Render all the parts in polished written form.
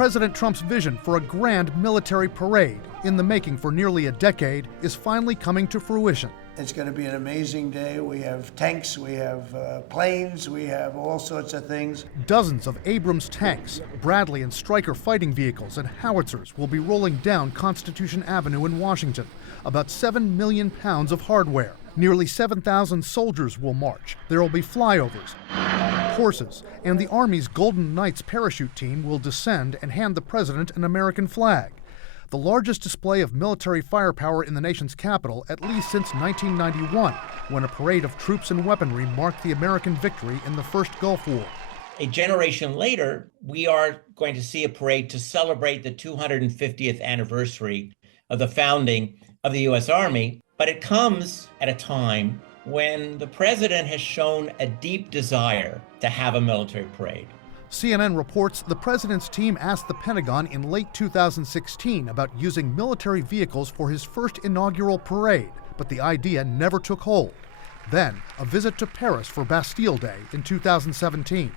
President Trump's vision for a grand military parade, in the making for nearly a decade, is finally coming to fruition. It's going to be an amazing day. We have tanks, we have planes, we have all sorts of things. Dozens of Abrams tanks, Bradley and Stryker fighting vehicles, and howitzers will be rolling down Constitution Avenue in Washington. About 7 million pounds of hardware. Nearly 7,000 soldiers will march. There will be flyovers, horses, and the Army's Golden Knights parachute team will descend and hand the president an American flag. The largest display of military firepower in the nation's capital at least since 1991, when a parade of troops and weaponry marked the American victory in the first Gulf War. A generation later, we are going to see a parade to celebrate the 250th anniversary of the founding of the U.S. Army, but it comes at a time when the president has shown a deep desire to have a military parade. CNN reports the president's team asked the Pentagon in late 2016 about using military vehicles for his first inaugural parade, but the idea never took hold. Then, a visit to Paris for Bastille Day in 2017.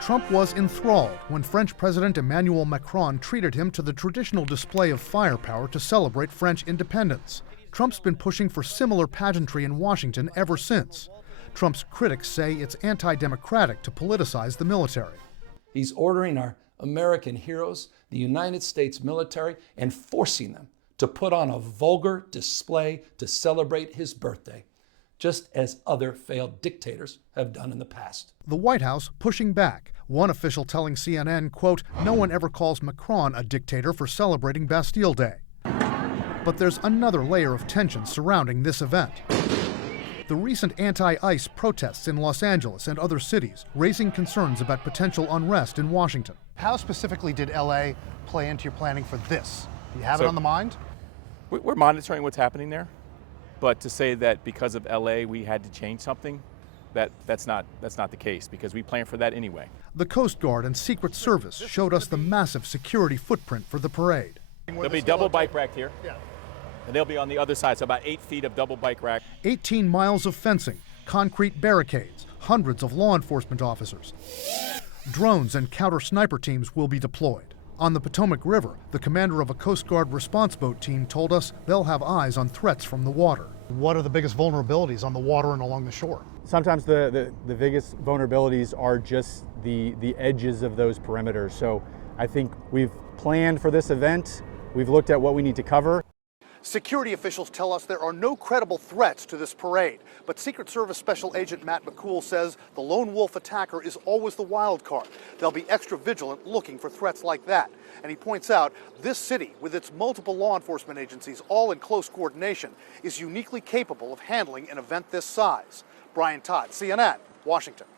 Trump was enthralled when French President Emmanuel Macron treated him to the traditional display of firepower to celebrate French independence. Trump's been pushing for similar pageantry in Washington ever since. Trump's critics say it's anti-democratic to politicize the military. He's ordering our American heroes, the United States military, and forcing them to put on a vulgar display to celebrate his birthday, just as other failed dictators have done in the past. The White House pushing back. One official telling CNN, quote, "No one ever calls Macron a dictator for celebrating Bastille Day." But there's another layer of tension surrounding this event. The recent anti-ICE protests in Los Angeles and other cities, raising concerns about potential unrest in Washington. How specifically did LA play into your planning for this? Do you have it on the mind? We're monitoring what's happening there, but to say that because of LA we had to change something, that's not the case, because we planned for that anyway. The Coast Guard and Secret Service showed us the massive security footprint for the parade. There'll be double bike rack here. Yeah. And they'll be on the other side, so about 8 feet of double bike rack. 18 miles of fencing, concrete barricades, hundreds of law enforcement officers. Drones and counter-sniper teams will be deployed. On the Potomac River, the commander of a Coast Guard response boat team told us they'll have eyes on threats from the water. What are the biggest vulnerabilities on the water and along the shore? Sometimes the biggest vulnerabilities are just the edges of those perimeters. So I think we've planned for this event. We've looked at what we need to cover. Security officials tell us there are no credible threats to this parade, but Secret Service Special Agent Matt McCool says the lone wolf attacker is always the wild card. They'll be extra vigilant looking for threats like that. And he points out this city, with its multiple law enforcement agencies all in close coordination, is uniquely capable of handling an event this size. Brian Todd, CNN, Washington.